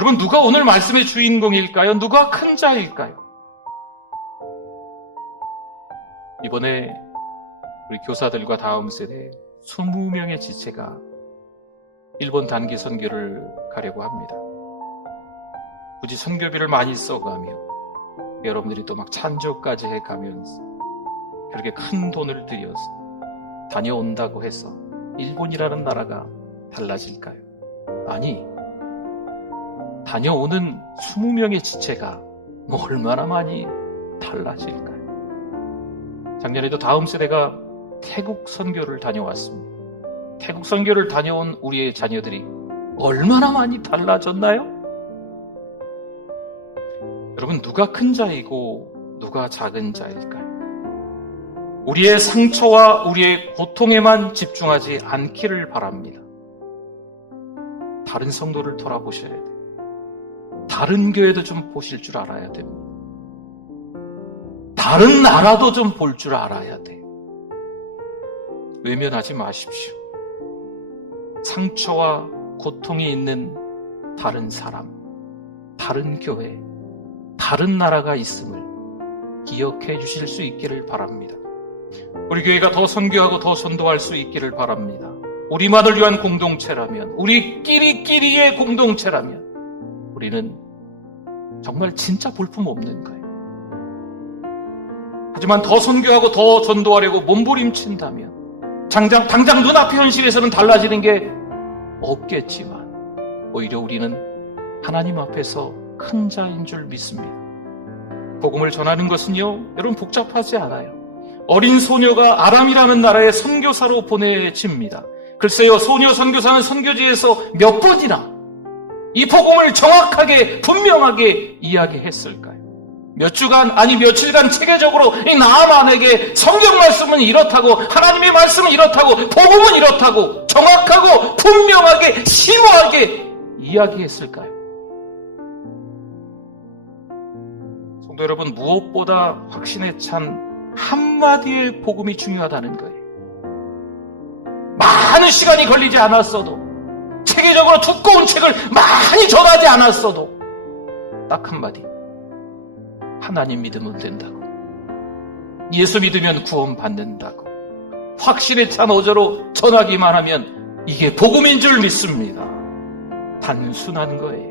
여러분, 누가 오늘 말씀의 주인공일까요? 누가 큰 자일까요? 이번에 우리 교사들과 다음 세대 20명의 지체가 일본 단기 선교를 가려고 합니다. 굳이 선교비를 많이 써가며 여러분들이 또 막 찬조까지 해가면서 그렇게 큰 돈을 들여서 다녀온다고 해서 일본이라는 나라가 달라질까요? 아니, 다녀오는 20명의 지체가 뭐 얼마나 많이 달라질까요? 작년에도 다음 세대가 태국 선교를 다녀왔습니다. 태국 선교를 다녀온 우리의 자녀들이 얼마나 많이 달라졌나요? 여러분, 누가 큰 자이고 누가 작은 자일까요? 우리의 상처와 우리의 고통에만 집중하지 않기를 바랍니다. 다른 성도를 돌아보셔야 돼요. 다른 교회도 좀 보실 줄 알아야 됩니다. 다른 나라도 좀 볼 줄 알아야 돼요. 외면하지 마십시오. 상처와 고통이 있는 다른 사람, 다른 교회, 다른 나라가 있음을 기억해 주실 수 있기를 바랍니다. 우리 교회가 더 선교하고 더 전도할 수 있기를 바랍니다. 우리만을 위한 공동체라면, 우리 끼리끼리의 공동체라면, 우리는 정말 진짜 볼품 없는 거예요. 하지만 더 선교하고 더 전도하려고 몸부림친다면, 당장, 당장 눈앞의 현실에서는 달라지는 게 없겠지만, 오히려 우리는 하나님 앞에서 큰 자인 줄 믿습니다. 복음을 전하는 것은요, 여러분 복잡하지 않아요. 어린 소녀가 아람이라는 나라의 선교사로 보내집니다. 글쎄요, 소녀 선교사는 선교지에서 몇 번이나 이 복음을 정확하게, 분명하게 이야기했을까요? 몇 주간, 아니 며칠간 체계적으로 이 나만에게 성경 말씀은 이렇다고, 하나님의 말씀은 이렇다고, 복음은 이렇다고, 정확하고, 분명하게, 심오하게 이야기했을까요? 성도 여러분, 무엇보다 확신에 찬 한마디의 복음이 중요하다는 거예요. 많은 시간이 걸리지 않았어도, 체계적으로 두꺼운 책을 많이 전하지 않았어도, 딱 한마디. 하나님 믿으면 된다고. 예수 믿으면 구원받는다고. 확신에 찬 어조로 전하기만 하면 이게 복음인 줄 믿습니다. 단순한 거예요.